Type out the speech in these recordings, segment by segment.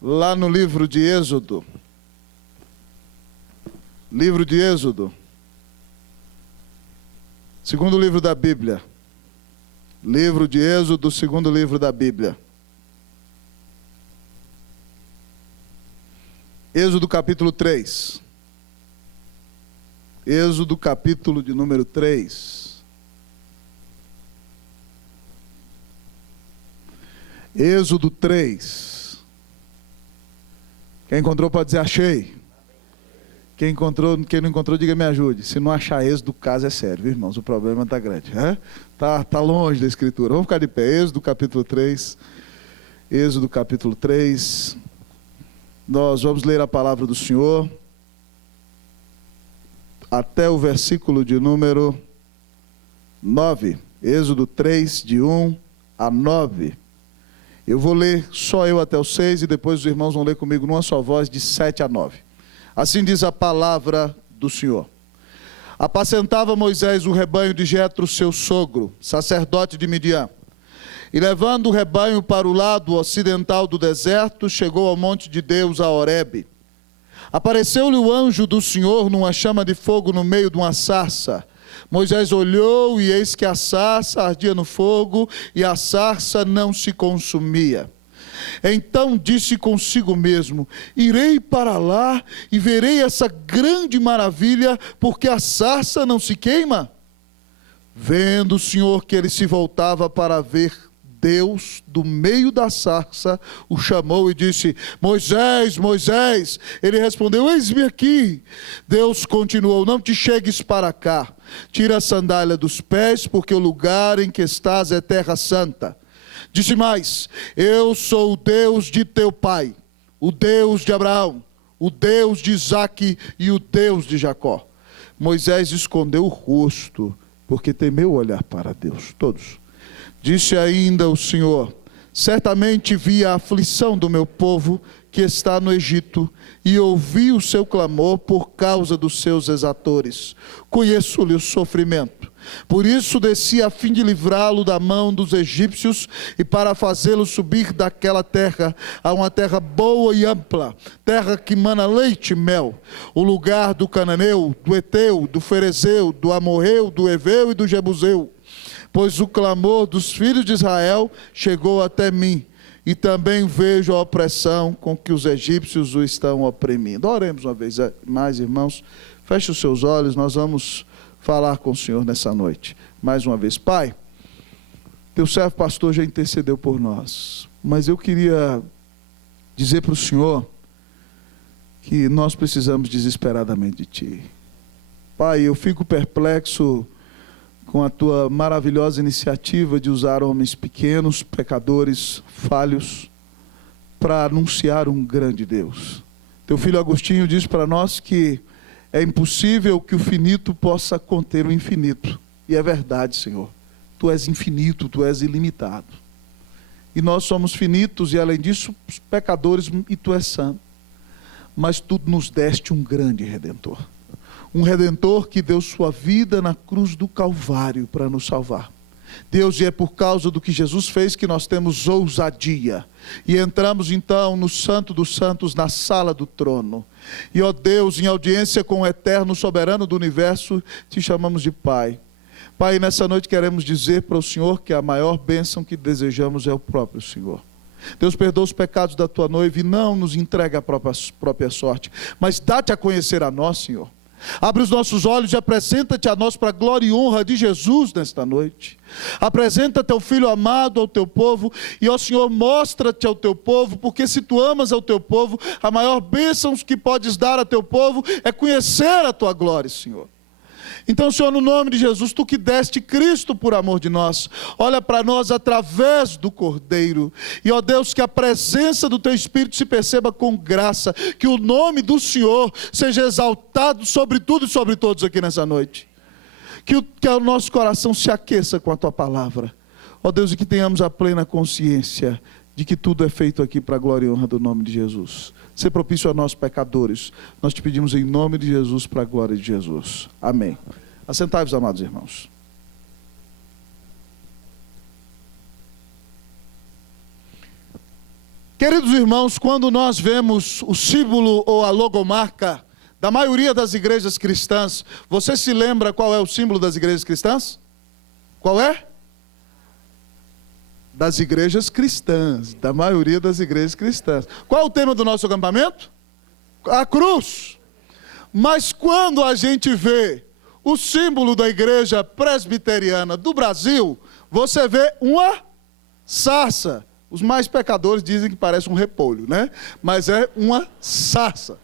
lá no livro de Êxodo. Livro de Êxodo. Segundo livro da Bíblia. Livro de Êxodo, segundo livro da Bíblia. Êxodo capítulo 3. Êxodo capítulo de número 3. Êxodo 3. Quem encontrou pode dizer achei. Quem não encontrou, diga me ajude. Se não achar Êxodo, o caso é sério, viu, irmãos? O problema está grande. Tá longe da Escritura. Vamos ficar de pé. Êxodo capítulo 3. Êxodo capítulo 3. Nós vamos ler a palavra do Senhor até o versículo de número 9. Êxodo 3, de 1 a 9. Eu vou ler só eu até o 6 e depois os irmãos vão ler comigo numa só voz de 7 a 9. Assim diz a palavra do Senhor. Apacentava Moisés o rebanho de Jetro, seu sogro, sacerdote de Midian. E levando o rebanho para o lado ocidental do deserto, chegou ao monte de Deus, a Horebe. Apareceu-lhe o anjo do Senhor numa chama de fogo no meio de uma sarça. Moisés olhou e eis que a sarça ardia no fogo e a sarça não se consumia. Então disse consigo mesmo: irei para lá e verei essa grande maravilha, porque a sarça não se queima. Vendo o Senhor que ele se voltava para ver Deus, do meio da sarça, o chamou e disse: Moisés, Moisés. Ele respondeu: eis-me aqui. Deus continuou: não te chegues para cá. Tira a sandália dos pés, porque o lugar em que estás é terra santa. Disse mais: eu sou o Deus de teu pai, o Deus de Abraão, o Deus de Isaque e o Deus de Jacó. Moisés escondeu o rosto, porque temeu olhar para Deus. Todos. Disse ainda o Senhor: certamente vi a aflição do meu povo que está no Egito, e ouvi o seu clamor por causa dos seus exatores. Conheço-lhe o sofrimento. Por isso desci a fim de livrá-lo da mão dos egípcios e para fazê-lo subir daquela terra a uma terra boa e ampla, terra que mana leite e mel, o lugar do cananeu, do eteu, do ferezeu, do amorreu, do heveu e do jebuseu. Pois o clamor dos filhos de Israel chegou até mim, e também vejo a opressão com que os egípcios o estão oprimindo. Oremos uma vez mais, irmãos. Feche os seus olhos, nós vamos falar com o Senhor nessa noite. Mais uma vez. Pai, teu servo pastor já intercedeu por nós, mas eu queria dizer para o Senhor que nós precisamos desesperadamente de Ti. Pai, eu fico perplexo com a Tua maravilhosa iniciativa de usar homens pequenos, pecadores, falhos, para anunciar um grande Deus. Teu filho Agostinho diz para nós que é impossível que o finito possa conter o infinito. E é verdade, Senhor. Tu és infinito, Tu és ilimitado. E nós somos finitos e, além disso, pecadores, e Tu és santo. Mas Tu nos deste um grande Redentor. Um Redentor que deu sua vida na cruz do Calvário para nos salvar. Deus, e é por causa do que Jesus fez que nós temos ousadia. E entramos então no Santo dos Santos, na sala do trono. E, ó Deus, em audiência com o eterno soberano do universo, Te chamamos de Pai. Pai, nessa noite queremos dizer para o Senhor que a maior bênção que desejamos é o próprio Senhor. Deus, perdoa os pecados da Tua noiva e não nos entrega a própria sorte, mas dá-te a conhecer a nós, Senhor. Abre os nossos olhos e apresenta-te a nós para a glória e honra de Jesus nesta noite. Apresenta teu Filho amado ao teu povo e, ó Senhor, mostra-te ao teu povo, porque se tu amas ao teu povo, a maior bênção que podes dar a teu povo é conhecer a tua glória, Senhor. Então, Senhor, no nome de Jesus, Tu que deste Cristo por amor de nós, olha para nós através do Cordeiro. E, ó Deus, que a presença do Teu Espírito se perceba com graça, que o nome do Senhor seja exaltado sobre tudo e sobre todos aqui nessa noite. Que o nosso coração se aqueça com a Tua palavra. Ó Deus, e que tenhamos a plena consciência de que tudo é feito aqui para a glória e honra do nome de Jesus. Ser propício a nós pecadores. Nós te pedimos em nome de Jesus, para a glória de Jesus. Amém. Assentai-vos, amados irmãos. Queridos irmãos, quando nós vemos o símbolo ou a logomarca da maioria das igrejas cristãs, você se lembra qual é o símbolo das igrejas cristãs? Qual é? Das igrejas cristãs, da maioria das igrejas cristãs. Qual é o tema do nosso acampamento? A cruz. Mas quando a gente vê o símbolo da igreja presbiteriana do Brasil, você vê uma sarça. Os mais pecadores dizem que parece um repolho, né? Mas é uma sarça,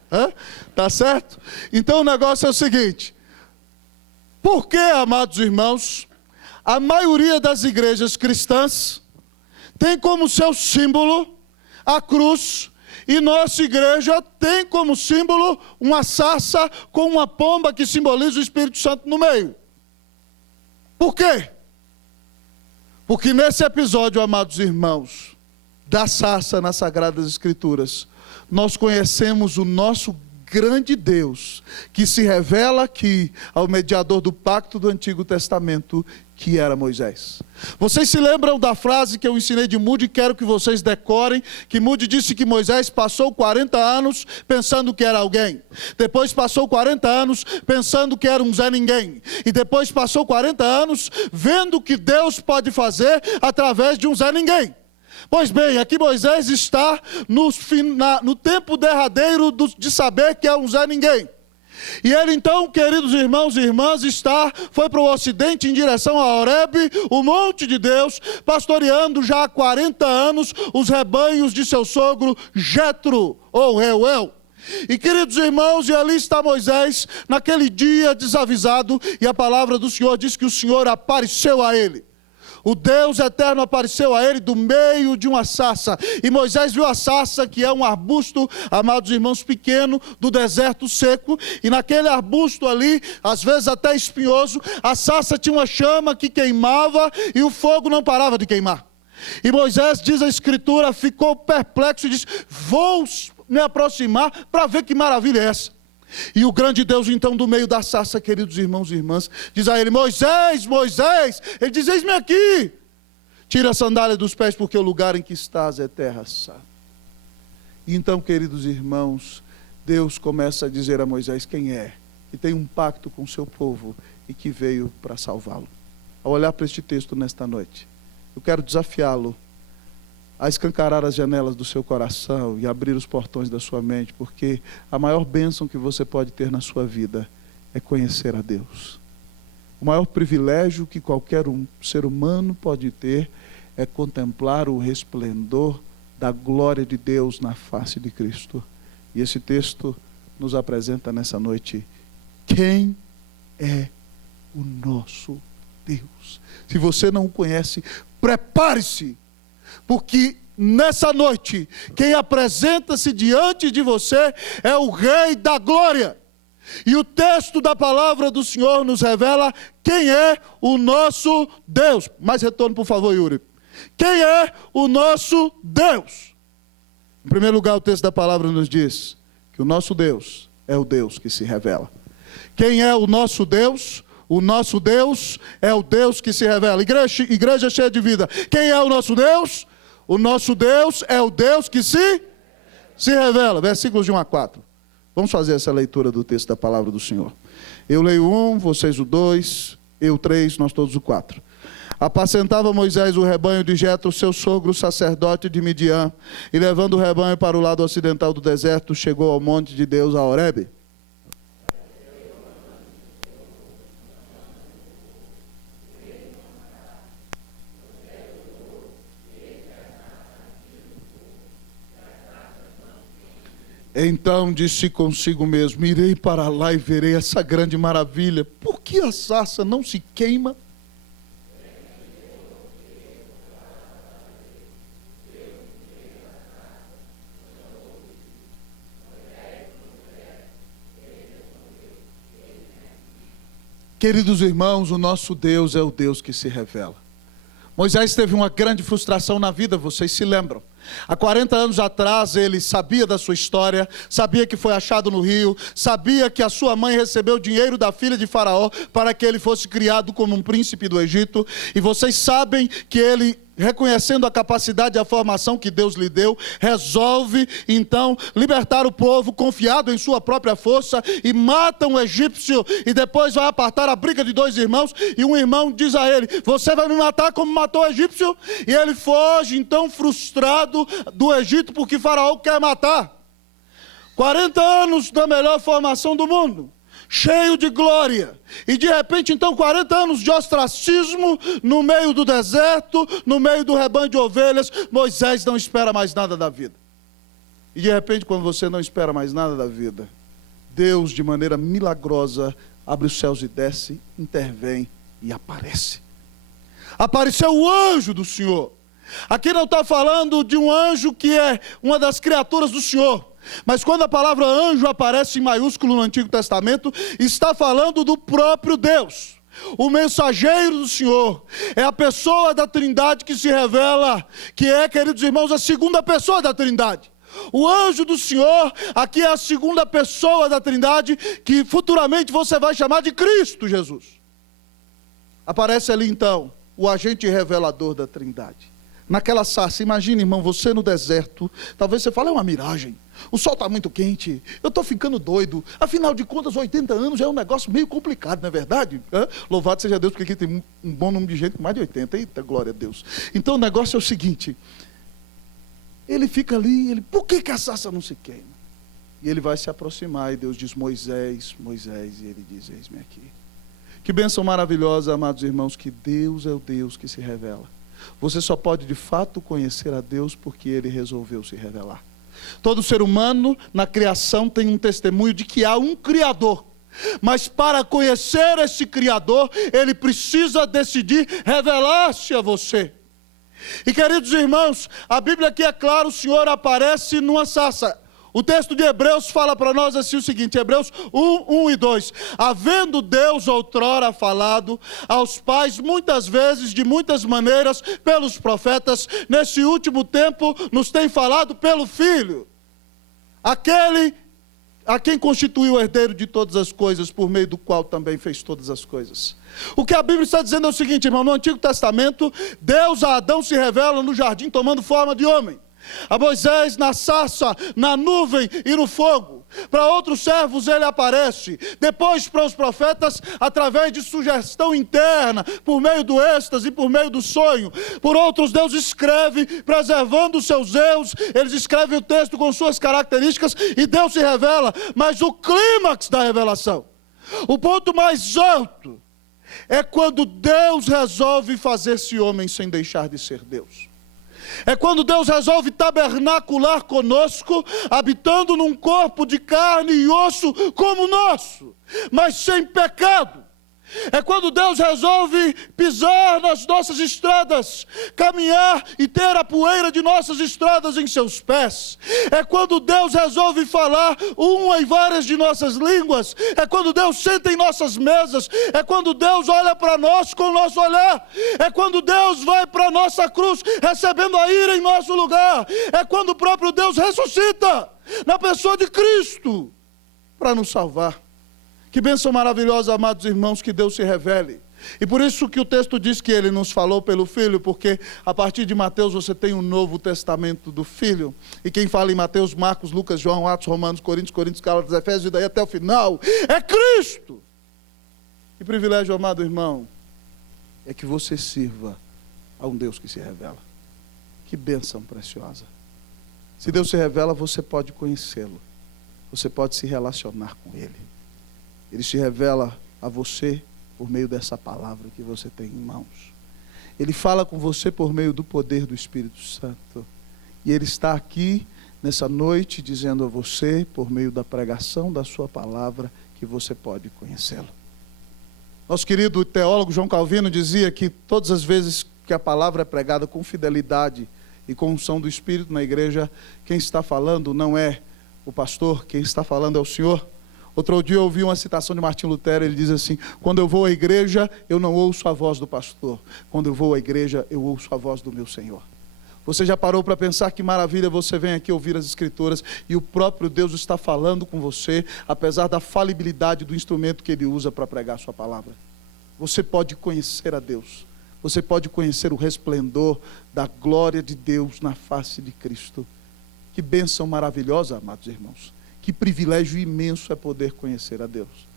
tá certo? Então o negócio é o seguinte: por que, amados irmãos, a maioria das igrejas cristãs tem como seu símbolo a cruz, e nossa igreja tem como símbolo uma sarça com uma pomba que simboliza o Espírito Santo no meio? Por quê? Porque nesse episódio, amados irmãos, da sarça nas Sagradas Escrituras, nós conhecemos o nosso grande Deus, que se revela aqui ao mediador do pacto do Antigo Testamento, que era Moisés. Vocês se lembram da frase que eu ensinei de Moody, quero que vocês decorem, que Moody disse que Moisés passou 40 anos pensando que era alguém, depois passou 40 anos pensando que era um Zé Ninguém, e depois passou 40 anos vendo o que Deus pode fazer através de um Zé Ninguém. Pois bem, aqui Moisés está no tempo derradeiro de saber que é um Zé Ninguém. E ele então, queridos irmãos e irmãs, foi para o ocidente em direção a Horebe, o monte de Deus, pastoreando já há 40 anos os rebanhos de seu sogro Jetro, ou Reuel. E queridos irmãos, e ali está Moisés, naquele dia desavisado, e a palavra do Senhor diz que o Senhor apareceu a ele. O Deus eterno apareceu a ele do meio de uma sarça. E Moisés viu a sarça, que é um arbusto, amados irmãos, pequeno, do deserto seco. E naquele arbusto ali, às vezes até espinhoso, a sarça tinha uma chama que queimava e o fogo não parava de queimar. E Moisés, diz a Escritura, ficou perplexo e disse: vou me aproximar para ver que maravilha é essa. E o grande Deus então do meio da sarça, queridos irmãos e irmãs, diz a ele: Moisés, Moisés. Ele diz: eis-me aqui. Tira a sandália dos pés, porque o lugar em que estás é terra santa. E então, queridos irmãos, Deus começa a dizer a Moisés quem é, que tem um pacto com o seu povo e que veio para salvá-lo. Ao olhar para este texto nesta noite, eu quero desafiá-lo a escancarar as janelas do seu coração e abrir os portões da sua mente, porque a maior bênção que você pode ter na sua vida é conhecer a Deus. O maior privilégio que qualquer ser humano pode ter é contemplar o resplendor da glória de Deus na face de Cristo. E esse texto nos apresenta nessa noite quem é o nosso Deus. Se você não o conhece, prepare-se, porque nessa noite, quem apresenta-se diante de você é o Rei da Glória. E o texto da palavra do Senhor nos revela quem é o nosso Deus. Mais retorno, por favor, Yuri. Quem é o nosso Deus? Em primeiro lugar, o texto da palavra nos diz que o nosso Deus é o Deus que se revela. Quem é o nosso Deus? O nosso Deus é o Deus que se revela. Igreja cheia de vida. Quem é o nosso Deus? O nosso Deus é o Deus que se revela. Versículos de 1 a 4. Vamos fazer essa leitura do texto da palavra do Senhor. Eu leio 1, vocês o 2, eu 3, nós todos o 4. Apacentava Moisés o rebanho de Jetro, seu sogro, sacerdote de Midian, e levando o rebanho para o lado ocidental do deserto, chegou ao monte de Deus, a Horebe. Então disse consigo mesmo: irei para lá e verei essa grande maravilha. Por que a sarça não se queima? Queridos irmãos, o nosso Deus é o Deus que se revela. Moisés teve uma grande frustração na vida, vocês se lembram. Há 40 anos atrás ele sabia da sua história, sabia que foi achado no rio, sabia que a sua mãe recebeu dinheiro da filha de Faraó para que ele fosse criado como um príncipe do Egito. E vocês sabem que ele reconhecendo a capacidade e a formação que Deus lhe deu, resolve então libertar o povo confiado em sua própria força e mata um egípcio e depois vai apartar a briga de dois irmãos e um irmão diz a ele: você vai me matar como matou o egípcio? E ele foge então frustrado do Egito porque Faraó quer matar. 40 anos da melhor formação do mundo, cheio de glória, e de repente então 40 anos de ostracismo no meio do deserto, no meio do rebanho de ovelhas. Moisés não espera mais nada da vida. E de repente, quando você não espera mais nada da vida, Deus de maneira milagrosa abre os céus e desce, intervém e aparece. Apareceu o anjo do Senhor. Aqui não está falando de um anjo que é uma das criaturas do Senhor, mas quando a palavra anjo aparece em maiúsculo no Antigo Testamento, está falando do próprio Deus. O mensageiro do Senhor é a pessoa da Trindade que se revela, que é, queridos irmãos, a segunda pessoa da Trindade. O anjo do Senhor, aqui é a segunda pessoa da Trindade, que futuramente você vai chamar de Cristo Jesus. Aparece ali então o agente revelador da Trindade. Naquela sarça, imagine, irmão, você no deserto, talvez você fale: é uma miragem, o sol está muito quente, eu estou ficando doido, afinal de contas 80 anos é um negócio meio complicado, não é verdade? Louvado seja Deus, porque aqui tem um bom número de gente com mais de 80, eita, glória a Deus. Então o negócio é o seguinte, ele fica ali, por que a sarça não se queima? E ele vai se aproximar e Deus diz: Moisés, Moisés, e ele diz: eis-me aqui. Que bênção maravilhosa, amados irmãos, que Deus é o Deus que se revela. Você só pode de fato conhecer a Deus porque Ele resolveu se revelar. Todo ser humano na criação tem um testemunho de que há um Criador. Mas para conhecer esse Criador, ele precisa decidir revelar-se a você. E queridos irmãos, a Bíblia aqui é clara, o Senhor aparece numa sarça. O texto de Hebreus fala para nós assim o seguinte, Hebreus 1 e 2. Havendo Deus outrora falado aos pais muitas vezes, de muitas maneiras, pelos profetas, nesse último tempo nos tem falado pelo Filho, aquele a quem constituiu o herdeiro de todas as coisas, por meio do qual também fez todas as coisas. O que a Bíblia está dizendo é o seguinte, irmão, no Antigo Testamento, Deus a Adão se revela no jardim tomando forma de homem. A Moisés na sarça, na nuvem e no fogo. Para outros servos ele aparece. Depois para os profetas através de sugestão interna, por meio do êxtase e por meio do sonho. Por outros Deus escreve, preservando os seus erros. Eles escrevem o texto com suas características e Deus se revela. Mas o clímax da revelação, o ponto mais alto, é quando Deus resolve fazer-se homem sem deixar de ser Deus. É quando Deus resolve tabernacular conosco, habitando num corpo de carne e osso como o nosso, mas sem pecado. É quando Deus resolve pisar nas nossas estradas, caminhar e ter a poeira de nossas estradas em seus pés. É quando Deus resolve falar uma e várias de nossas línguas. É quando Deus senta em nossas mesas. É quando Deus olha para nós com o nosso olhar. É quando Deus vai para a nossa cruz, recebendo a ira em nosso lugar. É quando o próprio Deus ressuscita na pessoa de Cristo para nos salvar. Que bênção maravilhosa, amados irmãos, que Deus se revele. E por isso que o texto diz que Ele nos falou pelo Filho, porque a partir de Mateus você tem um novo testamento do Filho. E quem fala em Mateus, Marcos, Lucas, João, Atos, Romanos, Coríntios, Gálatas, Efésios e daí até o final, é Cristo. Que privilégio, amado irmão, é que você sirva a um Deus que se revela. Que bênção preciosa. Se Deus se revela, você pode conhecê-lo. Você pode se relacionar com Ele. Ele se revela a você por meio dessa palavra que você tem em mãos. Ele fala com você por meio do poder do Espírito Santo. E Ele está aqui nessa noite dizendo a você, por meio da pregação da sua palavra, que você pode conhecê-lo. Nosso querido teólogo João Calvino dizia que todas as vezes que a palavra é pregada com fidelidade e com unção do Espírito na igreja, quem está falando não é o pastor, quem está falando é o Senhor. Outro dia eu ouvi uma citação de Martim Lutero, ele diz assim, quando eu vou à igreja, eu não ouço a voz do pastor. Quando eu vou à igreja, eu ouço a voz do meu Senhor. Você já parou para pensar que maravilha você vem aqui ouvir as Escrituras e o próprio Deus está falando com você, apesar da falibilidade do instrumento que Ele usa para pregar a sua palavra. Você pode conhecer a Deus. você pode conhecer o resplendor da glória de Deus na face de Cristo. Que bênção maravilhosa, amados irmãos. Que privilégio imenso é poder conhecer a Deus.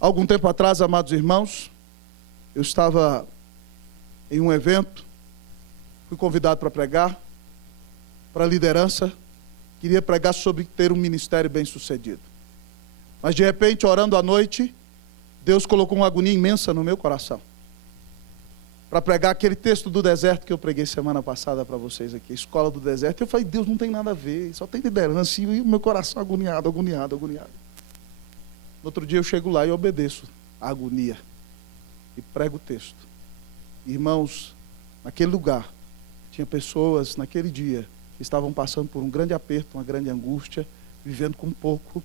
Algum tempo atrás, amados irmãos, eu estava em um evento, fui convidado para pregar, para a liderança, queria pregar sobre ter um ministério bem-sucedido. Mas de repente, orando à noite, Deus colocou uma agonia imensa no meu coração, para pregar aquele texto do deserto que eu preguei semana passada para vocês aqui, Escola do Deserto. Eu falei, Deus, não tem nada a ver, só tem liderança, e o meu coração agoniado. No outro dia eu chego lá e obedeço a agonia, e prego o texto. Irmãos, naquele lugar, tinha pessoas naquele dia que estavam passando por um grande aperto, uma grande angústia, vivendo com pouco,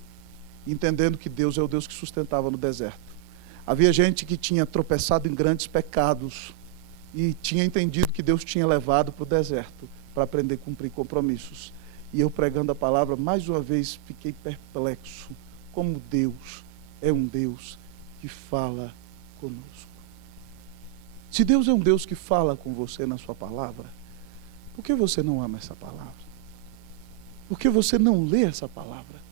entendendo que Deus é o Deus que sustentava no deserto. Havia gente que tinha tropeçado em grandes pecados e tinha entendido que Deus tinha levado para o deserto para aprender a cumprir compromissos. E eu pregando a palavra, mais uma vez, fiquei perplexo. Como Deus é um Deus que fala conosco. Se Deus é um Deus que fala com você na sua palavra, por que você não ama essa palavra? Por que você não lê essa palavra?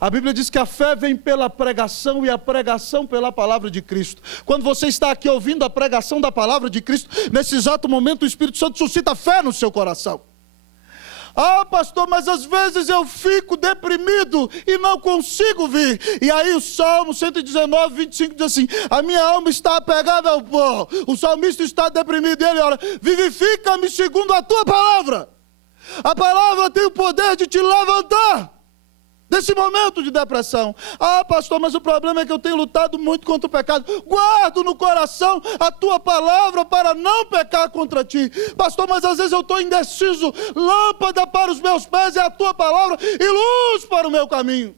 A Bíblia diz que a fé vem pela pregação e a pregação pela palavra de Cristo. Quando você está aqui ouvindo a pregação da palavra de Cristo, nesse exato momento o Espírito Santo suscita fé no seu coração. Ah, pastor, mas às vezes eu fico deprimido e não consigo vir. E aí o Salmo 119, 25 diz assim: a minha alma está apegada ao pó. O salmista está deprimido e ele ora: vivifica-me segundo a tua palavra. A palavra tem o poder de te levantar desse momento de depressão. Ah, pastor, mas o problema é que eu tenho lutado muito contra o pecado. Guardo no coração a tua palavra para não pecar contra ti. Pastor, mas às vezes eu estou indeciso. Lâmpada para os meus pés é a tua palavra e luz para o meu caminho.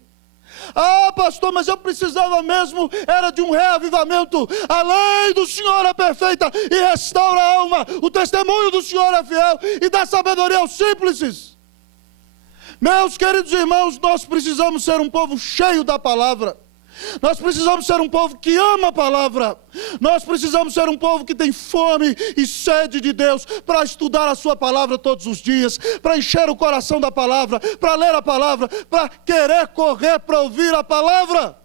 Ah, pastor, mas eu precisava mesmo, era de um reavivamento. A lei do Senhor é perfeita e restaura a alma. O testemunho do Senhor é fiel e dá sabedoria aos simples. Meus queridos irmãos, nós precisamos ser um povo cheio da palavra. Nós precisamos ser um povo que ama a palavra. Nós precisamos ser um povo que tem fome e sede de Deus, para estudar a sua palavra todos os dias, para encher o coração da palavra, para ler a palavra, para querer correr para ouvir a palavra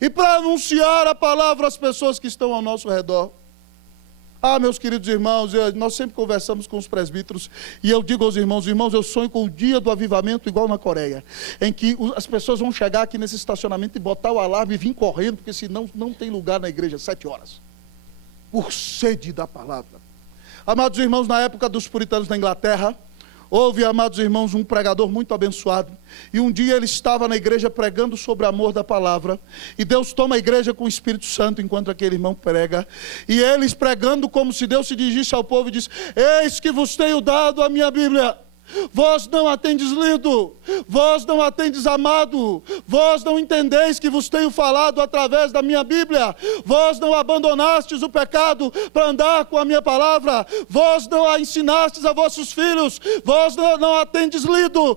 e para anunciar a palavra às pessoas que estão ao nosso redor. Ah, meus queridos irmãos, nós sempre conversamos com os presbíteros e eu digo aos irmãos, eu sonho com o dia do avivamento igual na Coreia, em que as pessoas vão chegar aqui nesse estacionamento e botar o alarme e vir correndo, porque senão não tem lugar na igreja 7 horas, por sede da palavra. Amados irmãos, na época dos puritanos na Inglaterra, houve, amados irmãos, um pregador muito abençoado, e um dia ele estava na igreja pregando sobre o amor da palavra, e Deus toma a igreja com o Espírito Santo enquanto aquele irmão prega, e eles pregando como se Deus se dirigisse ao povo e disse: eis que vos tenho dado a minha Bíblia. Vós não a tendes lido, vós não a tendes amado, vós não entendeis que vos tenho falado através da minha Bíblia, vós não abandonastes o pecado para andar com a minha palavra, vós não a ensinastes a vossos filhos, vós não a tendes lido.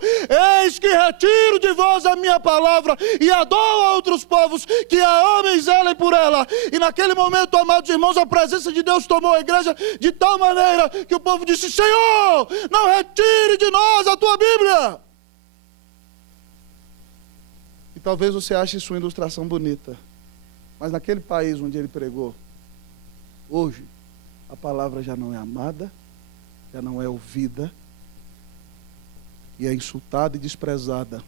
Eis que retiro de vós a minha palavra e a dou a outros povos, que a amem e zelem por ela. E naquele momento, amados irmãos, a presença de Deus tomou a igreja de tal maneira que o povo disse: Senhor, não retire de nós a tua Bíblia. E talvez você ache isso uma ilustração bonita, mas naquele país onde ele pregou, hoje a palavra já não é amada, já não é ouvida, e é insultada e desprezada,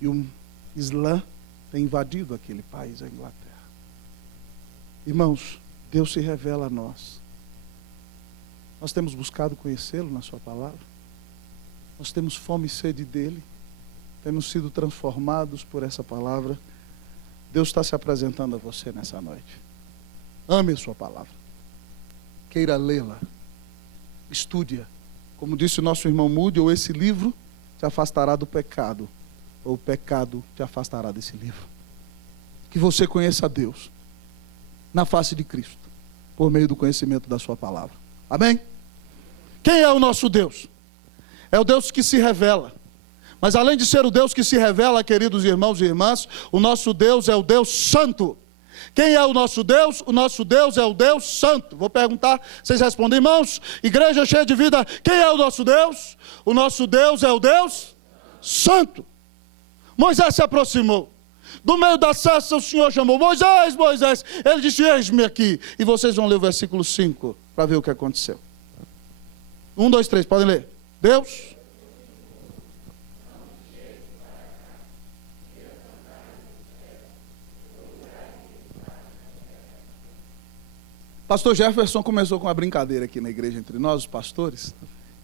e o Islã tem invadido aquele país, a Inglaterra. Irmãos, Deus se revela a nós. Nós temos buscado conhecê-lo na sua palavra. Nós temos fome e sede dele, temos sido transformados por essa palavra. Deus está se apresentando a você nessa noite. Ame a sua palavra, queira lê-la, estude-a. Como disse o nosso irmão Moody, ou esse livro te afastará do pecado, ou o pecado te afastará desse livro. Que você conheça a Deus na face de Cristo, por meio do conhecimento da sua palavra. Amém? Quem é o nosso Deus? É o Deus que se revela. Mas além de ser o Deus que se revela, queridos irmãos e irmãs, o nosso Deus é o Deus Santo. Quem é o nosso Deus? O nosso Deus é o Deus Santo. Vou perguntar, vocês respondem, irmãos? Igreja cheia de vida, quem é o nosso Deus? O nosso Deus é o Deus Santo. Moisés se aproximou. Do meio da sarça o Senhor chamou, Moisés, Moisés. Ele disse, eis-me aqui. E vocês vão ler o versículo 5 para ver o que aconteceu. 1, 2, 3, podem ler. Deus. Pastor Jefferson começou com uma brincadeira aqui na igreja entre nós, os pastores,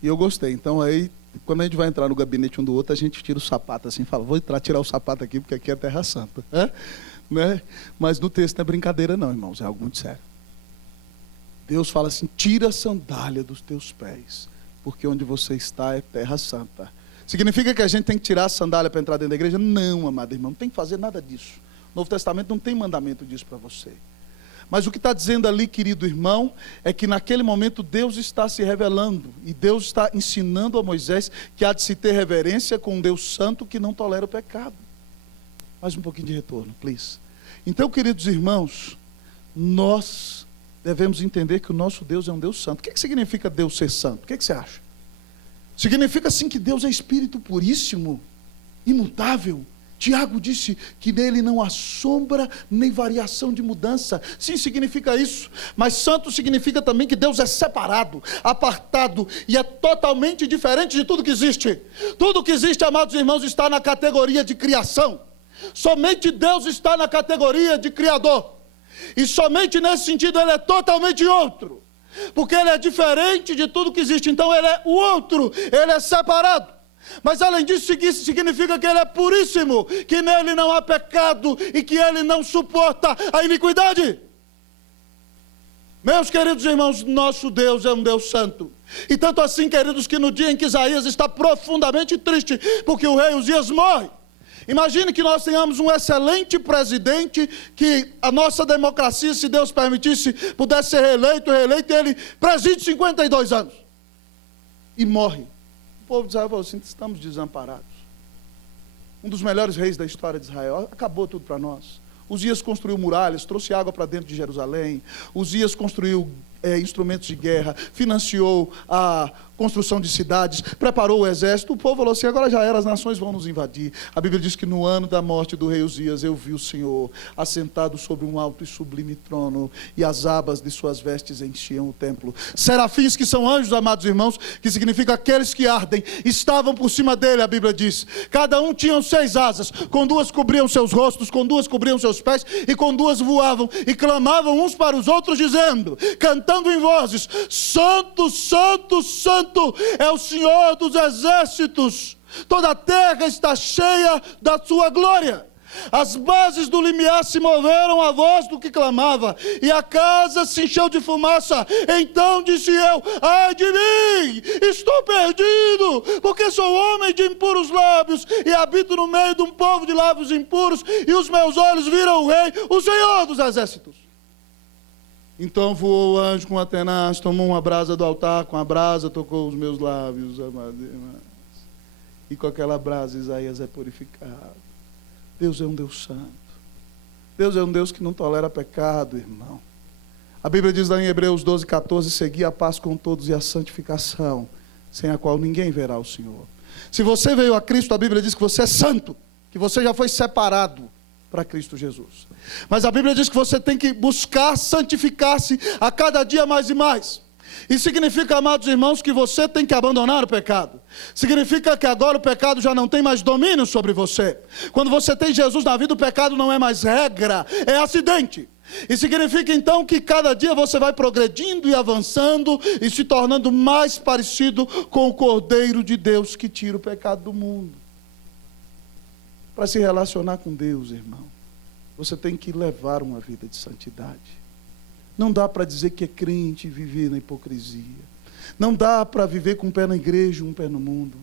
e eu gostei. Então aí, quando a gente vai entrar no gabinete um do outro, a gente tira o sapato assim, fala, vou tirar o sapato aqui, porque aqui é terra santa. Né? Mas no texto não é brincadeira não, irmãos, é algo muito sério. Deus fala assim, tira a sandália dos teus pés, porque onde você está é terra santa. Significa que a gente tem que tirar a sandália para entrar dentro da igreja? Não, amado irmão, não tem que fazer nada disso. O Novo Testamento não tem mandamento disso para você. Mas o que está dizendo ali, querido irmão, é que naquele momento Deus está se revelando. E Deus está ensinando a Moisés que há de se ter reverência com um Deus santo que não tolera o pecado. Mais um pouquinho de retorno, please. Então, queridos irmãos, nós devemos entender que o nosso Deus é um Deus santo. O que significa Deus ser santo? O que você acha? Significa sim que Deus é Espírito puríssimo, imutável. Tiago disse que nele não há sombra nem variação de mudança. Sim, significa isso. Mas santo significa também que Deus é separado, apartado e é totalmente diferente de tudo que existe. Tudo que existe, amados irmãos, está na categoria de criação. Somente Deus está na categoria de criador. E somente nesse sentido ele é totalmente outro. Porque ele é diferente de tudo que existe. Então ele é o outro, ele é separado. Mas além disso, significa que ele é puríssimo, que nele não há pecado e que ele não suporta a iniquidade. Meus queridos irmãos, nosso Deus é um Deus santo. E tanto assim, queridos, que no dia em que Isaías está profundamente triste, porque o rei Uzias morre. Imagine que nós tenhamos um excelente presidente, que a nossa democracia, se Deus permitisse, pudesse ser reeleito, e ele preside 52 anos. E morre. O povo de Israel falou assim, estamos desamparados. Um dos melhores reis da história de Israel, acabou tudo para nós. Uzias construiu muralhas, trouxe água para dentro de Jerusalém. Uzias construiu instrumentos de guerra, financiou a construção de cidades, preparou o exército. O povo falou assim, agora já era, as nações vão nos invadir. A Bíblia diz que no ano da morte do rei Uzias, eu vi o Senhor assentado sobre um alto e sublime trono, e as abas de suas vestes enchiam o templo. Serafins, que são anjos, amados irmãos, que significa aqueles que ardem, estavam por cima dele, a Bíblia diz. Cada um tinha 6 asas, com 2 cobriam seus rostos, com 2 cobriam seus pés, e com 2 voavam, e clamavam uns para os outros, dizendo, cantando em vozes, Santo, Santo, Santo, é o Senhor dos exércitos, toda a terra está cheia da sua glória. As bases do limiar se moveram à voz do que clamava, e a casa se encheu de fumaça. Então disse eu, ai de mim, estou perdido, porque sou homem de impuros lábios, e habito no meio de um povo de lábios impuros, e os meus olhos viram o rei, o Senhor dos exércitos. Então voou o anjo com a tenaz, tomou uma brasa do altar, com a brasa tocou os meus lábios, amados irmãos. E com aquela brasa Isaías é purificado. Deus é um Deus santo. Deus é um Deus que não tolera pecado, irmão. A Bíblia diz lá em Hebreus 12, 14, seguir a paz com todos e a santificação, sem a qual ninguém verá o Senhor. Se você veio a Cristo, a Bíblia diz que você é santo, que você já foi separado para Cristo Jesus. Mas a Bíblia diz que você tem que buscar santificar-se a cada dia mais e mais. Isso significa, amados irmãos, que você tem que abandonar o pecado. Significa que agora o pecado já não tem mais domínio sobre você. Quando você tem Jesus na vida, o pecado não é mais regra, é acidente. E significa então que cada dia você vai progredindo e avançando e se tornando mais parecido com o Cordeiro de Deus que tira o pecado do mundo. Para se relacionar com Deus, irmão, você tem que levar uma vida de santidade. Não dá para dizer que é crente e viver na hipocrisia. Não dá para viver com um pé na igreja e um pé no mundo.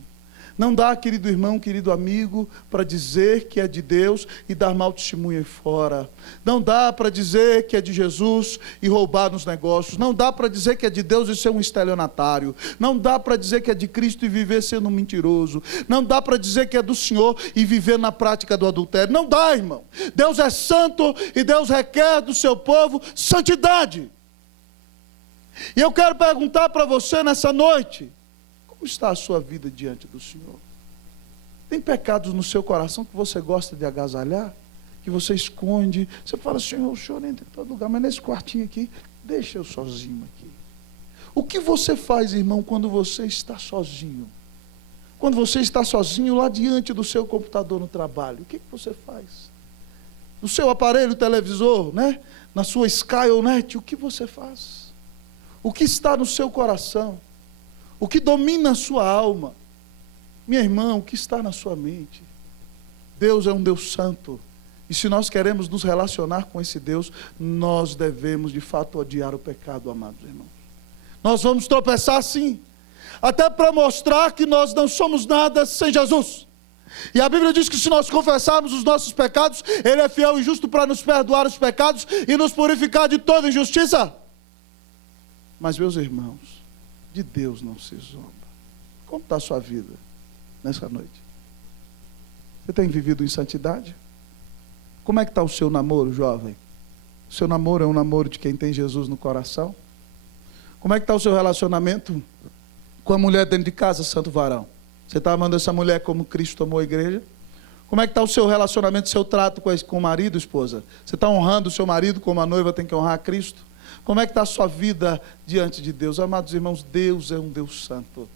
Não dá, querido irmão, querido amigo, para dizer que é de Deus e dar mau testemunho aí fora. Não dá para dizer que é de Jesus e roubar nos negócios. Não dá para dizer que é de Deus e ser um estelionatário. Não dá para dizer que é de Cristo e viver sendo um mentiroso. Não dá para dizer que é do Senhor e viver na prática do adultério. Não dá, irmão. Deus é santo e Deus requer do seu povo santidade. E eu quero perguntar para você nessa noite: como está a sua vida diante do Senhor? Tem pecados no seu coração que você gosta de agasalhar? Que você esconde? Você fala: Senhor, o Senhor entra em todo lugar, mas nesse quartinho aqui, deixa eu sozinho aqui. O que você faz, irmão, quando você está sozinho? Quando você está sozinho lá diante do seu computador no trabalho, o que você faz? No seu aparelho televisor, né? Na sua Sky ou Net, o que você faz? O que está no seu coração? O que domina a sua alma? Minha irmã, o que está na sua mente? Deus é um Deus santo. E se nós queremos nos relacionar com esse Deus, nós devemos de fato odiar o pecado, amados irmãos. Nós vamos tropeçar sim, até para mostrar que nós não somos nada sem Jesus. E a Bíblia diz que se nós confessarmos os nossos pecados, Ele é fiel e justo para nos perdoar os pecados e nos purificar de toda injustiça. Mas, meus irmãos, de Deus não se zomba. Como está a sua vida nessa noite? Você tem vivido em santidade? Como é que está o seu namoro, jovem? O seu namoro é um namoro de quem tem Jesus no coração? Como é que está o seu relacionamento com a mulher dentro de casa, santo varão? Você está amando essa mulher como Cristo amou a igreja? Como é que está o seu relacionamento, seu trato com o marido, esposa? Você está honrando o seu marido como a noiva tem que honrar a Cristo? Como é que está a sua vida diante de Deus? Amados irmãos, Deus é um Deus santo.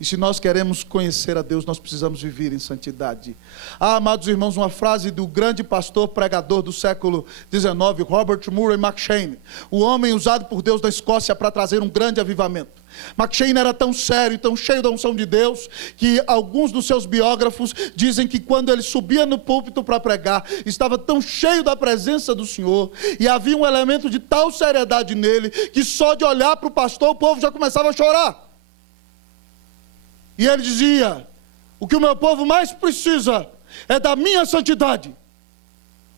E se nós queremos conhecer a Deus, nós precisamos viver em santidade. Amados irmãos, uma frase do grande pastor pregador do século XIX, Robert Murray McCheyne, o homem usado por Deus da Escócia para trazer um grande avivamento. McCheyne era tão sério e tão cheio da unção de Deus, que alguns dos seus biógrafos dizem que quando ele subia no púlpito para pregar, estava tão cheio da presença do Senhor, e havia um elemento de tal seriedade nele, que só de olhar para o pastor, o povo já começava a chorar. E ele dizia: o que o meu povo mais precisa é da minha santidade.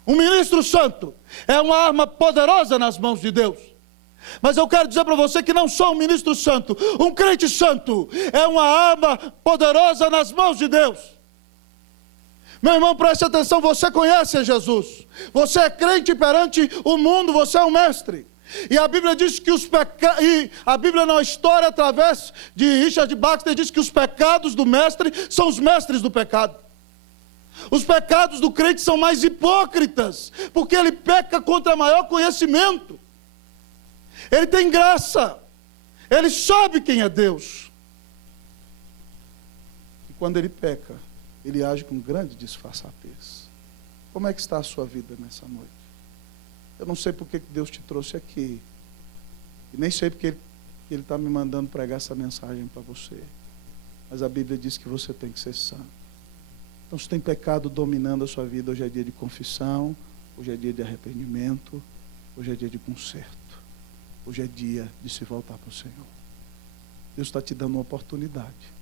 Um ministro santo é uma arma poderosa nas mãos de Deus. Mas eu quero dizer para você que não só um ministro santo, um crente santo é uma arma poderosa nas mãos de Deus. Meu irmão, preste atenção, você conhece a Jesus. Você é crente perante o mundo, você é um mestre. E a Bíblia diz que a Bíblia na história, através de Richard Baxter, diz que os pecados do mestre são os mestres do pecado. Os pecados do crente são mais hipócritas, porque ele peca contra maior conhecimento. Ele tem graça, ele sabe quem é Deus. E quando ele peca, ele age com grande disfarçatez. Como é que está a sua vida nessa noite? Eu não sei porque Deus te trouxe aqui. E nem sei porque Ele está me mandando pregar essa mensagem para você. Mas a Bíblia diz que você tem que ser santo. Então, se tem pecado dominando a sua vida, hoje é dia de confissão, hoje é dia de arrependimento, hoje é dia de conserto. Hoje é dia de se voltar para o Senhor. Deus está te dando uma oportunidade.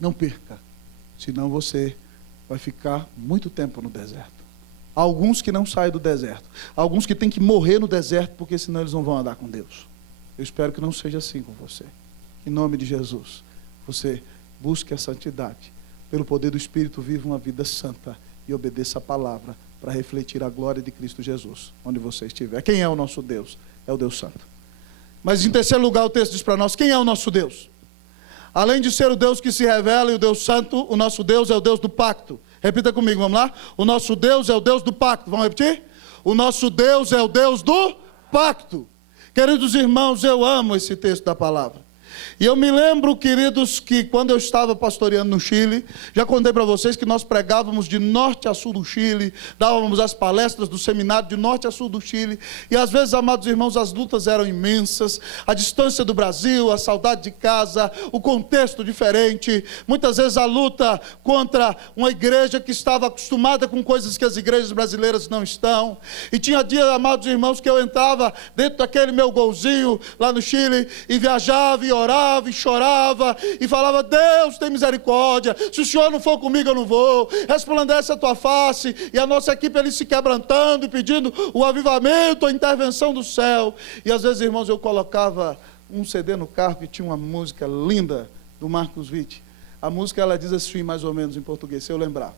Não perca, senão você vai ficar muito tempo no deserto. Há alguns que não saem do deserto. Há alguns que têm que morrer no deserto, porque senão eles não vão andar com Deus. Eu espero que não seja assim com você. Em nome de Jesus, você busque a santidade. Pelo poder do Espírito, viva uma vida santa e obedeça a palavra para refletir a glória de Cristo Jesus, onde você estiver. Quem é o nosso Deus? É o Deus Santo. Mas em terceiro lugar, o texto diz para nós: quem é o nosso Deus? Além de ser o Deus que se revela e o Deus Santo, o nosso Deus é o Deus do pacto. Repita comigo, vamos lá? O nosso Deus é o Deus do pacto. Vamos repetir? O nosso Deus é o Deus do pacto. Queridos irmãos, eu amo esse texto da palavra. E eu me lembro, queridos, que quando eu estava pastoreando no Chile, já contei para vocês que nós pregávamos de norte a sul do Chile, dávamos as palestras do seminário de norte a sul do Chile, e às vezes, amados irmãos, as lutas eram imensas, a distância do Brasil, a saudade de casa, o contexto diferente, muitas vezes a luta contra uma igreja que estava acostumada com coisas que as igrejas brasileiras não estão, e tinha dias, amados irmãos, que eu entrava dentro daquele meu golzinho lá no Chile, e viajava e orava, orava e chorava e falava: Deus, tem misericórdia, se o Senhor não for comigo eu não vou, resplandece a tua face. E a nossa equipe ali se quebrantando e pedindo o avivamento, a intervenção do céu. E às vezes, irmãos, eu colocava um CD no carro que tinha uma música linda do Marcos Witt. A música, ela diz assim, mais ou menos em português, se eu lembrar: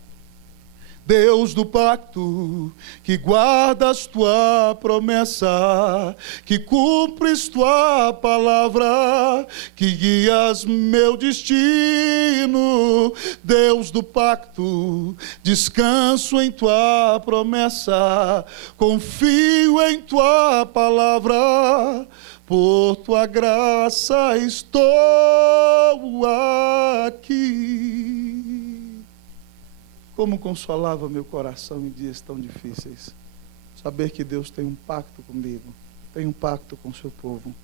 Deus do pacto, que guardas tua promessa, que cumpres tua palavra, que guias meu destino. Deus do pacto, descanso em tua promessa, confio em tua palavra, por tua graça estou aqui. Como consolava meu coração em dias tão difíceis, saber que Deus tem um pacto comigo, tem um pacto com o seu povo.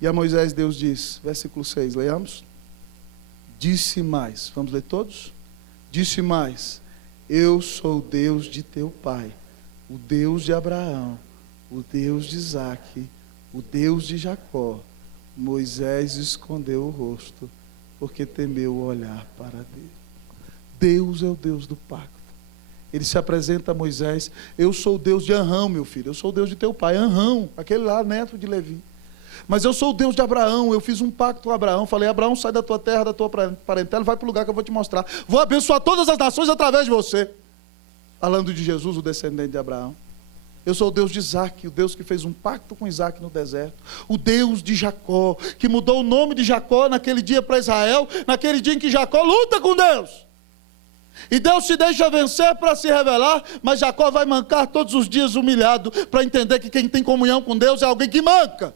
E a Moisés Deus diz, versículo 6, leiamos. Disse mais, vamos ler todos? Disse mais: eu sou o Deus de teu pai, o Deus de Abraão, o Deus de Isaque, o Deus de Jacó. Moisés escondeu o rosto, porque temeu olhar para Deus. Deus é o Deus do pacto. Ele se apresenta a Moisés: eu sou o Deus de Arão, meu filho, eu sou o Deus de teu pai, Arão, aquele lá, neto de Levi. Mas eu sou o Deus de Abraão, eu fiz um pacto com Abraão, falei: Abraão, sai da tua terra, da tua parentela, vai para o lugar que eu vou te mostrar. Vou abençoar todas as nações através de você. Falando de Jesus, o descendente de Abraão. Eu sou o Deus de Isaque, o Deus que fez um pacto com Isaque no deserto. O Deus de Jacó, que mudou o nome de Jacó naquele dia para Israel, naquele dia em que Jacó luta com Deus. E Deus se deixa vencer para se revelar, mas Jacó vai mancar todos os dias humilhado, para entender que quem tem comunhão com Deus é alguém que manca,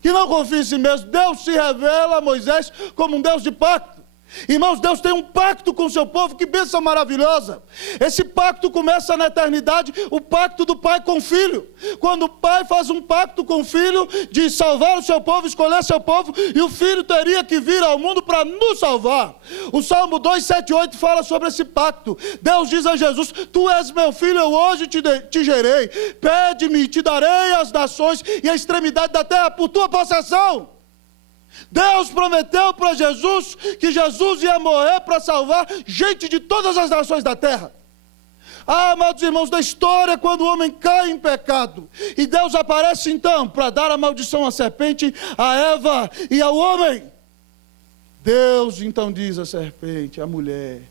que não confia em si mesmo. Deus se revela a Moisés como um Deus de pacto. Irmãos, Deus tem um pacto com o seu povo, que bênção maravilhosa. Esse pacto começa na eternidade, o pacto do pai com o filho. Quando o pai faz um pacto com o filho, de salvar o seu povo, escolher seu povo, e o filho teria que vir ao mundo para nos salvar. O Salmo 2:7-8 fala sobre esse pacto. Deus diz a Jesus: tu és meu filho, eu hoje te gerei. Pede-me e te darei as nações e a extremidade da terra por tua possessão. Deus prometeu para Jesus que Jesus ia morrer para salvar gente de todas as nações da terra. Ah, amados irmãos, da história, quando o homem cai em pecado, e Deus aparece então para dar a maldição à serpente, a Eva e ao homem. Deus então diz à serpente, à mulher,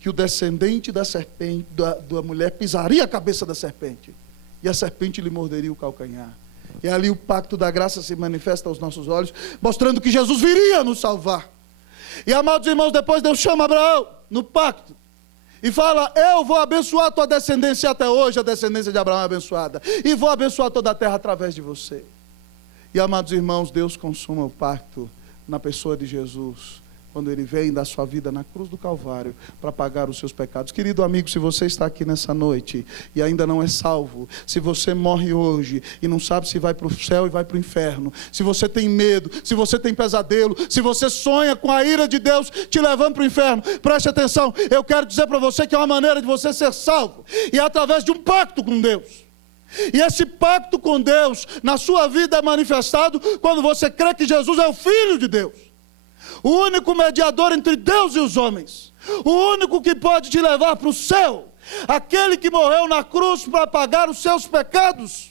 que o descendente da serpente, da mulher, pisaria a cabeça da serpente, e a serpente lhe morderia o calcanhar. E ali o pacto da graça se manifesta aos nossos olhos, mostrando que Jesus viria nos salvar. E, amados irmãos, depois Deus chama Abraão no pacto e fala: eu vou abençoar a tua descendência. Até hoje a descendência de Abraão é abençoada, e vou abençoar toda a terra através de você. E, amados irmãos, Deus consuma o pacto na pessoa de Jesus, quando Ele vem dar sua vida na cruz do Calvário para pagar os seus pecados. Querido amigo, se você está aqui nessa noite e ainda não é salvo, se você morre hoje e não sabe se vai para o céu e vai para o inferno, se você tem medo, se você tem pesadelo, se você sonha com a ira de Deus te levando para o inferno, preste atenção, eu quero dizer para você que é uma maneira de você ser salvo, e é através de um pacto com Deus. E esse pacto com Deus na sua vida é manifestado quando você crê que Jesus é o Filho de Deus, o único mediador entre Deus e os homens, o único que pode te levar para o céu, aquele que morreu na cruz para pagar os seus pecados.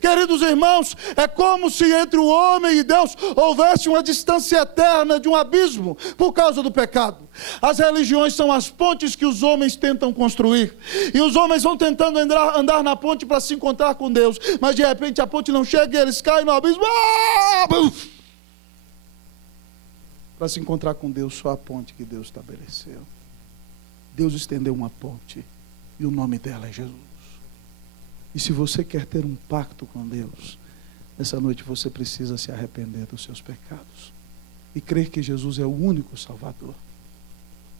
Queridos irmãos, é como se entre o homem e Deus houvesse uma distância eterna de um abismo por causa do pecado. As religiões são as pontes que os homens tentam construir, e os homens vão tentando andar na ponte para se encontrar com Deus, mas de repente a ponte não chega e eles caem no abismo. Para se encontrar com Deus, só a ponte que Deus estabeleceu. Deus estendeu uma ponte, e o nome dela é Jesus. E se você quer ter um pacto com Deus, nessa noite você precisa se arrepender dos seus pecados e crer que Jesus é o único Salvador,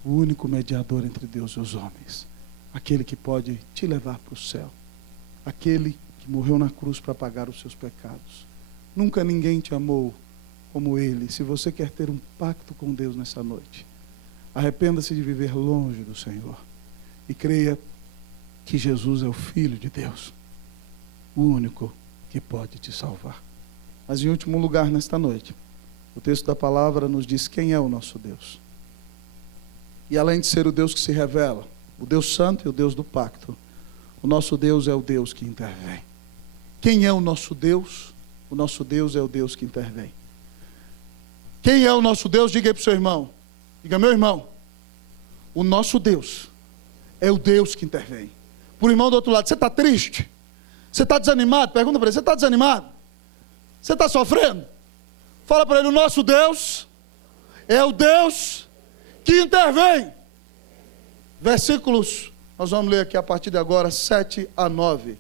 o único mediador entre Deus e os homens, aquele que pode te levar para o céu, aquele que morreu na cruz para pagar os seus pecados. Nunca ninguém te amou como Ele. Se você quer ter um pacto com Deus nessa noite, arrependa-se de viver longe do Senhor e creia que Jesus é o Filho de Deus, o único que pode te salvar. Mas em último lugar, nesta noite, O texto da palavra nos diz quem é o nosso Deus. E além de ser o Deus que se revela, o Deus santo e o Deus do pacto, o nosso Deus é o Deus que intervém. Quem é o nosso Deus? O nosso Deus é o Deus que intervém. Quem é o nosso Deus? Diga aí para o seu irmão. Diga, meu irmão, o nosso Deus é o Deus que intervém. Para o irmão do outro lado, você está triste? Você está desanimado? Pergunta para ele, você está desanimado? Você está sofrendo? Fala para ele, o nosso Deus é o Deus que intervém. Versículos, nós vamos ler aqui a partir de agora, 7 a 9.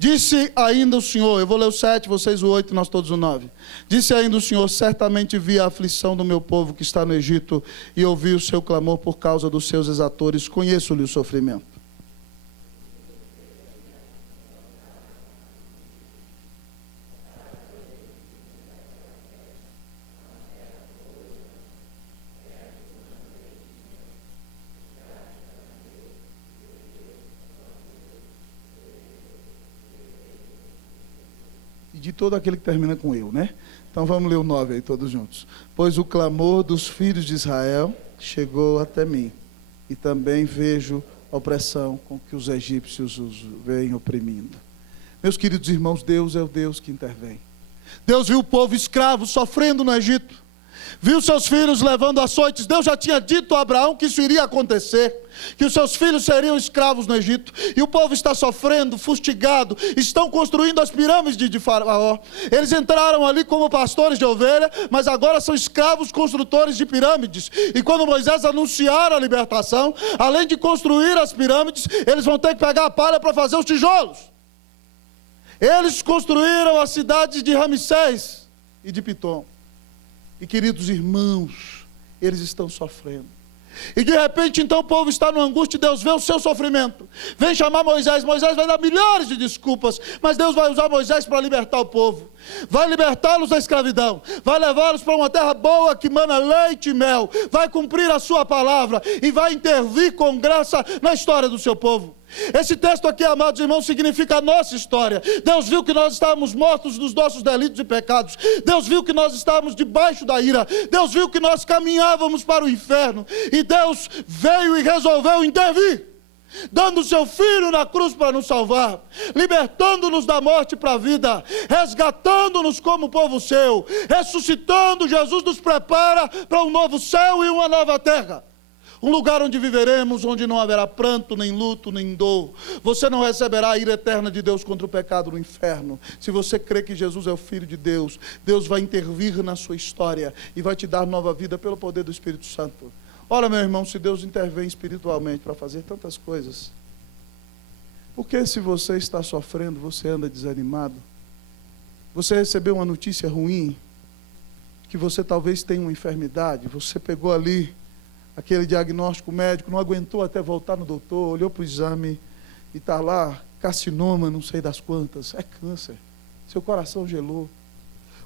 Disse ainda o Senhor, eu vou ler o 7, vocês o 8, nós todos o 9. Disse ainda o Senhor, certamente vi a aflição do meu povo que está no Egito e ouvi o seu clamor por causa dos seus exatores, conheço-lhe o sofrimento. De todo aquele que termina com eu, né? Então vamos ler o 9 aí, todos juntos. Pois o clamor dos filhos de Israel chegou até mim, e também vejo a opressão com que os egípcios os vêm oprimindo. Meus queridos irmãos, Deus é o Deus que intervém. Deus viu o povo escravo sofrendo no Egito, viu seus filhos levando açoites. Deus já tinha dito a Abraão que isso iria acontecer, que os seus filhos seriam escravos no Egito, e o povo está sofrendo, fustigado, estão construindo as pirâmides de Faraó. Eles entraram ali como pastores de ovelha, mas agora são escravos construtores de pirâmides, e quando Moisés anunciar a libertação, além de construir as pirâmides, eles vão ter que pegar a palha para fazer os tijolos. Eles construíram as cidades de Ramsés e de Pitom, e queridos irmãos, eles estão sofrendo. E de repente então o povo está numa angústia e Deus vê o seu sofrimento. Vem chamar Moisés, Moisés vai dar milhares de desculpas, mas Deus vai usar Moisés para libertar o povo. Vai libertá-los da escravidão, vai levá-los para uma terra boa que mana leite e mel, vai cumprir a sua palavra e vai intervir com graça na história do seu povo. Esse texto aqui, amados irmãos, significa a nossa história. Deus viu que nós estávamos mortos nos nossos delitos e pecados. Deus viu que nós estávamos debaixo da ira. Deus viu que nós caminhávamos para o inferno. E Deus veio e resolveu intervir, dando o seu Filho na cruz para nos salvar, libertando-nos da morte para a vida, resgatando-nos como povo seu, ressuscitando. Jesus nos prepara para um novo céu e uma nova terra. Um lugar onde viveremos, onde não haverá pranto, nem luto, nem dor. Você não receberá a ira eterna de Deus contra o pecado no inferno. Se você crê que Jesus é o Filho de Deus, Deus vai intervir na sua história e vai te dar nova vida pelo poder do Espírito Santo. Olha, meu irmão, se Deus intervém espiritualmente para fazer tantas coisas, por que se você está sofrendo, você anda desanimado? Você recebeu uma notícia ruim, que você talvez tenha uma enfermidade, você pegou ali aquele diagnóstico médico, não aguentou até voltar no doutor, olhou para o exame e está lá, carcinoma, não sei das quantas, é câncer, seu coração gelou.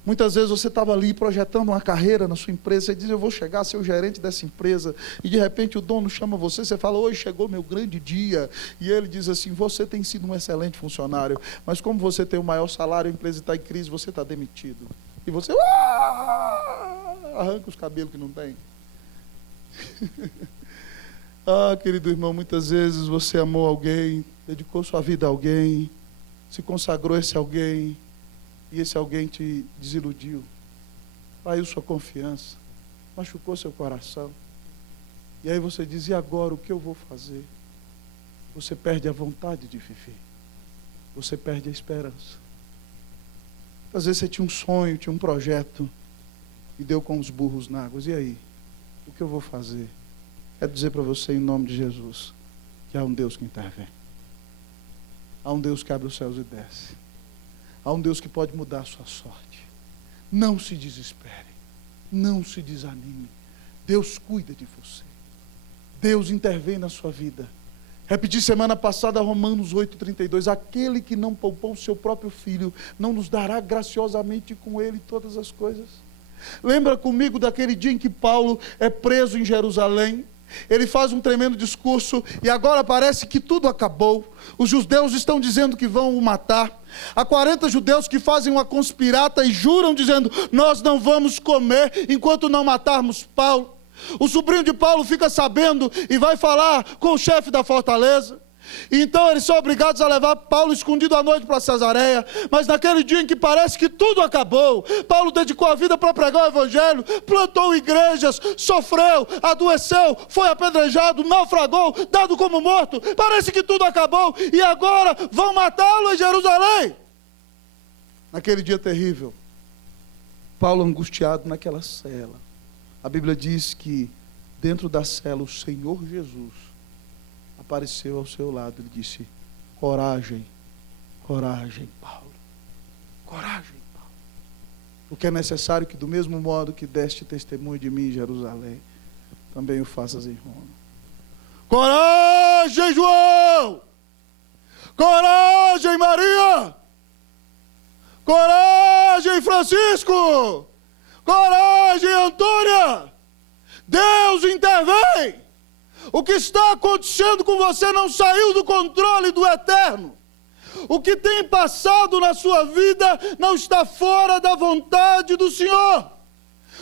Muitas vezes você estava ali projetando uma carreira na sua empresa, você diz, eu vou chegar a ser o gerente dessa empresa, e de repente o dono chama você, você fala, hoje chegou meu grande dia, e ele diz assim, você tem sido um excelente funcionário, mas como você tem o maior salário, a empresa está em crise, você está demitido. E você arranca os cabelos que não tem. Querido irmão, muitas vezes você amou alguém, dedicou sua vida a alguém, se consagrou a esse alguém, e esse alguém te desiludiu, traiu sua confiança, machucou seu coração, e aí você diz, e agora o que eu vou fazer? Você perde a vontade de viver, você perde a esperança. Às vezes você tinha um sonho, tinha um projeto, e deu com os burros na água, e aí? O que eu vou fazer? Quero dizer para você, em nome de Jesus, que há um Deus que intervém. Há um Deus que abre os céus e desce. Há um Deus que pode mudar a sua sorte. Não se desespere. Não se desanime. Deus cuida de você. Deus intervém na sua vida. Repeti semana passada Romanos 8,32. Aquele que não poupou o seu próprio filho, não nos dará graciosamente com ele todas as coisas. Lembra comigo daquele dia em que Paulo é preso em Jerusalém, Ele faz um tremendo discurso e agora parece que tudo acabou. Os judeus estão dizendo que vão o matar. Há 40 judeus que fazem uma conspirata e juram dizendo: nós não vamos comer enquanto não matarmos Paulo. O sobrinho de Paulo fica sabendo e vai falar com o chefe da fortaleza. Então eles são obrigados a levar Paulo escondido à noite para Cesareia. Mas naquele dia em que parece que tudo acabou, Paulo dedicou a vida para pregar o evangelho, plantou igrejas, sofreu, adoeceu, foi apedrejado, naufragou, dado como morto. Parece que tudo acabou e agora vão matá-lo em Jerusalém. Naquele dia terrível, Paulo angustiado naquela cela. A Bíblia diz que dentro da cela o Senhor Jesus apareceu ao seu lado e disse: coragem, coragem, Paulo, coragem, Paulo, porque é necessário que do mesmo modo que deste testemunho de mim em Jerusalém, também o faças em Roma. Coragem, João, coragem, Maria, coragem, Francisco, coragem, Antônia, Deus intervém. O que está acontecendo com você não saiu do controle do Eterno. O que tem passado na sua vida não está fora da vontade do Senhor.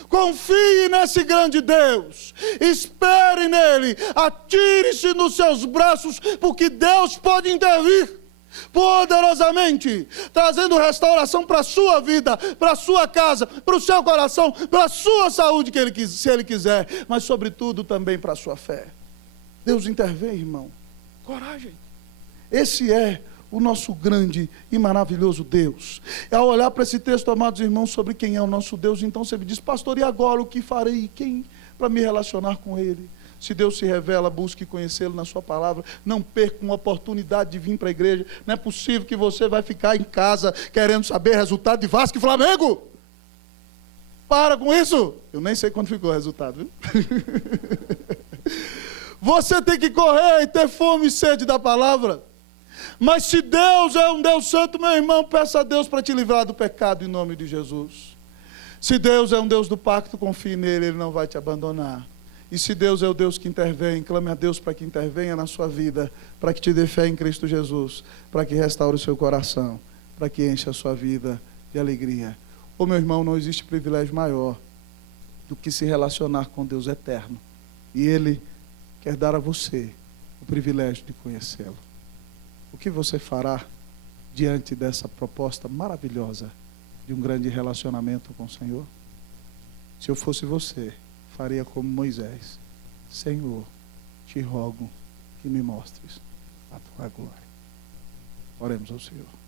Confie nesse grande Deus, espere nele, atire-se nos seus braços, porque Deus pode intervir poderosamente, trazendo restauração para a sua vida, para a sua casa, para o seu coração, para a sua saúde, se Ele quiser, mas sobretudo também para a sua fé. Deus intervém, irmão. Coragem. Esse é o nosso grande e maravilhoso Deus. Ao olhar para esse texto, amados irmãos, sobre quem é o nosso Deus, então você me diz: pastor, e agora o que farei? Quem para me relacionar com Ele? Se Deus se revela, busque conhecê-lo na sua palavra. Não perca uma oportunidade de vir para a igreja. Não é possível que você vai ficar em casa querendo saber resultado de Vasco e Flamengo. Para com isso. Eu nem sei quando ficou o resultado, viu? Você tem que correr e ter fome e sede da palavra. Mas se Deus é um Deus santo, meu irmão, peça a Deus para te livrar do pecado em nome de Jesus. Se Deus é um Deus do pacto, confie nele, Ele não vai te abandonar. E se Deus é o Deus que intervém, clame a Deus para que intervenha na sua vida, para que te dê fé em Cristo Jesus, para que restaure o seu coração, para que encha a sua vida de alegria. Ô meu irmão, não existe privilégio maior do que se relacionar com Deus eterno. E Ele quer dar a você o privilégio de conhecê-lo. O que você fará diante dessa proposta maravilhosa de um grande relacionamento com o Senhor? Se eu fosse você, faria como Moisés: Senhor, te rogo que me mostres a tua glória. Oremos ao Senhor.